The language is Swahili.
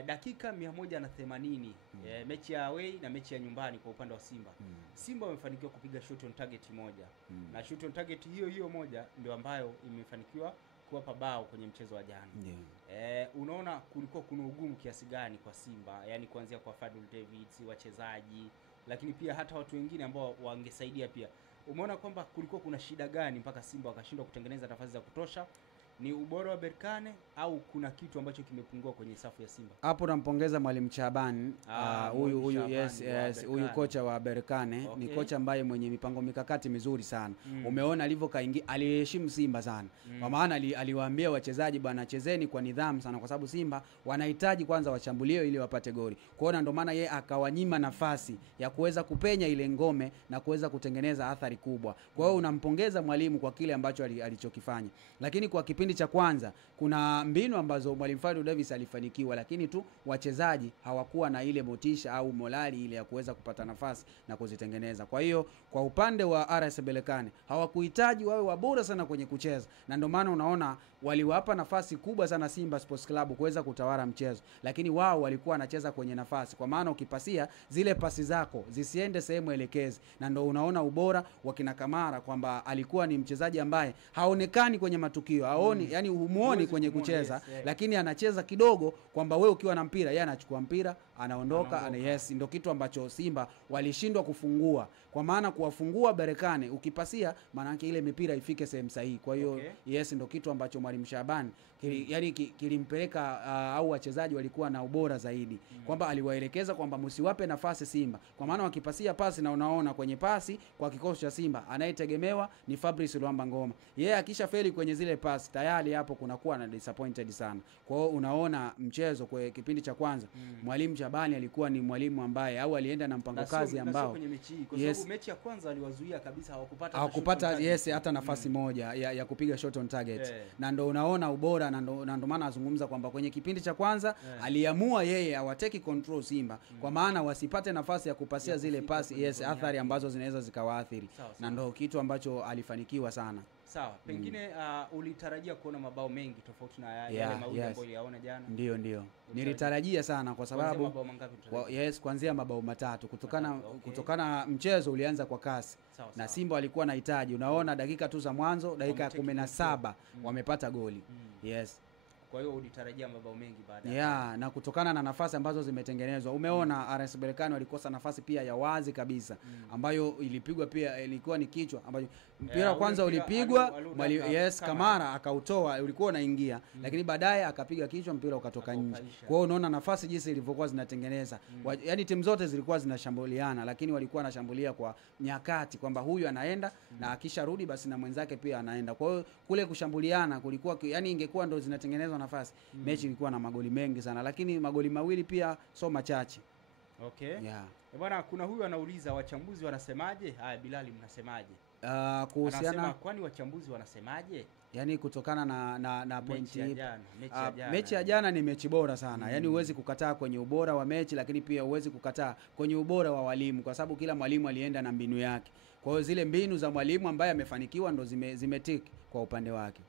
Dakika 180 mechi ya away na mechi ya nyumbani kwa upande wa Simba. Simba wamefanikiwa kupiga shot on target moja. Na shot on target hiyo moja ndio ambayo imefanikiwa kuwapa bao kwenye mchezo wa jana. Unaona kulikuwa kuna ugumu kiasi gani kwa Simba, yani kuanzia kwa Fadul Davids, wachezaji, lakini pia hata watu wengine ambao wangesaidia pia. Umeona kwamba kulikuwa kuna shida gani mpaka Simba wakashindwa kutengeneza nafasi za kutosha? Ni ubora wa Berkane au kuna kitu ambacho kimepungua kwenye safu ya Simba? Hapo nampongeza Mwalimu Shaban, huyu kocha wa Berkane. Ni kocha ambaye mwenye mipango mikakati mizuri sana. Umeona alivyokaingia, aliheshimu Simba sana. Kwa maana aliwaambia wachezaji bwana, chezeni kwa nidhamu sana kwa sababu Simba wanahitaji kwanza washambulie ili wapate goli. Kwa hiyo ndio maana yeye akawanyima nafasi ya kuweza kupenya ile ngome na kuweza kutengeneza athari kubwa. Kwa hiyo unampongeza mwalimu kwa kile ambacho alichokifanya. Lakini kwa kipindi cha kwanza kuna mbinu ambazo Mwalimu Fadul Davids alifanikiwa, lakini tu wachezaji hawakuwa na ile motisha au morali ile ya kuweza kupata nafasi na kuzitengeneza. Kwa hiyo kwa upande wa RS Berkane hawakuhitaji wawe wabora sana kwenye kucheza, na ndio maana unaona waliwapa nafasi kubwa sana Simba Sports Club kuweza kutawala mchezo, lakini wao walikuwa wanacheza kwenye nafasi. Kwa maana ukipasia zile pasi zako zisiende sehemu elekezi, na ndio unaona ubora wa kina Kamara kwamba alikuwa ni mchezaji ambaye haonekani kwenye matukio, yani humuoni kwenye kucheza, lakini anacheza kidogo kwamba wewe ukiwa na mpira yeye anachukua mpira anaondoka. Ndio kitu ambacho Simba walishindwa kufungua. Kwa maana kuwafungua Berkane ukipasia maana yake ile mipira ifike sehemu sahihi. Kwa hiyo ndio kitu ambacho Mwalimu Shaban kilimpeleka au wachezaji walikuwa na ubora zaidi, kwamba aliwaelekeza kwamba msiwape nafasi Simba. Kwa maana wakipasia pasi, na unaona kwenye pasi kwa kikosi cha Simba anayetegemewa ni Fabrice Luamba Ngoma. Yeye akisha feli kwenye zile pasi tayari hapo kunakuwa na disappointed sana. Kwa hiyo unaona mchezo kwa kipindi cha kwanza Mwalimu Shaban alikuwa ni mwalimu ambaye au alienda na mpango kazi ambao kwenye mechi hii, kwa sababu mechi ya kwanza aliwazuia kabisa, hawakupata hata nafasi moja ya kupiga shot on target. Na ndio unaona ubora, na ndio maana azungumza kwamba kwenye kipindi cha kwanza aliamua yeye awateki control Simba, kwa maana wasipate nafasi ya kupasia zile pasi athari ambazo zinaweza zikawaathiri, na ndio kitu ambacho alifanikiwa sana. Sawa, pengine ulitarajia kuona mabao mengi tofauti na yale mawili ambayo uliyaona jana? Ndio. Nilitarajia sana kwa sababu kuanzia mabao 3 kutokana mchezo ulianza kwa kasi. Na Simba walikuwa wanahitaji, unaona dakika tu za mwanzo, dakika 17 wamepata goli. Kwa hiyo ulitarajia mabao mengi baada na kutokana na nafasi ambazo zimetengenezwa. Umeona RS Berkane walikosa nafasi pia ya wazi kabisa ambayo ilipigwa, pia ilikuwa ni kichwa ambayo mpira kwanza ulipigwa Kamara akautoa, ulikuwa unaingia, lakini baadaye akapiga kichwa, mpira ukatoka nje. Kwa hiyo unaona nafasi jinsi ilivyokuwa zinatengeneza. Yaani timu zote zilikuwa zinashambuliana, lakini walikuwa wanashambulia kwa nyakati kwamba huyu anaenda na akisharudi basi na mwenzake pia anaenda. Kwa hiyo kule kushambuliana kulikuwa, yani ingekuwa ndo zinatengenezwa nafasi, mechi ilikuwa na magoli mengi sana, lakini magoli mawili pia so machache. Bwana, kuna huyu anauliza wachambuzi wanasemaje? Haya Bilali, mnasemaje? Kuhusiana kwani wachambuzi wanasemaje? Yani kutokana na pointi mechi ya jana ni mechi bora sana. Yani huwezi kukataa kwenye ubora wa mechi, lakini pia huwezi kukataa kwenye ubora wa walimu, kwa sababu kila mwalimu alienda na mbinu yake. Kwa hiyo zile mbinu za mwalimu ambaye amefanikiwa ndo zimetiki kwa upande wake.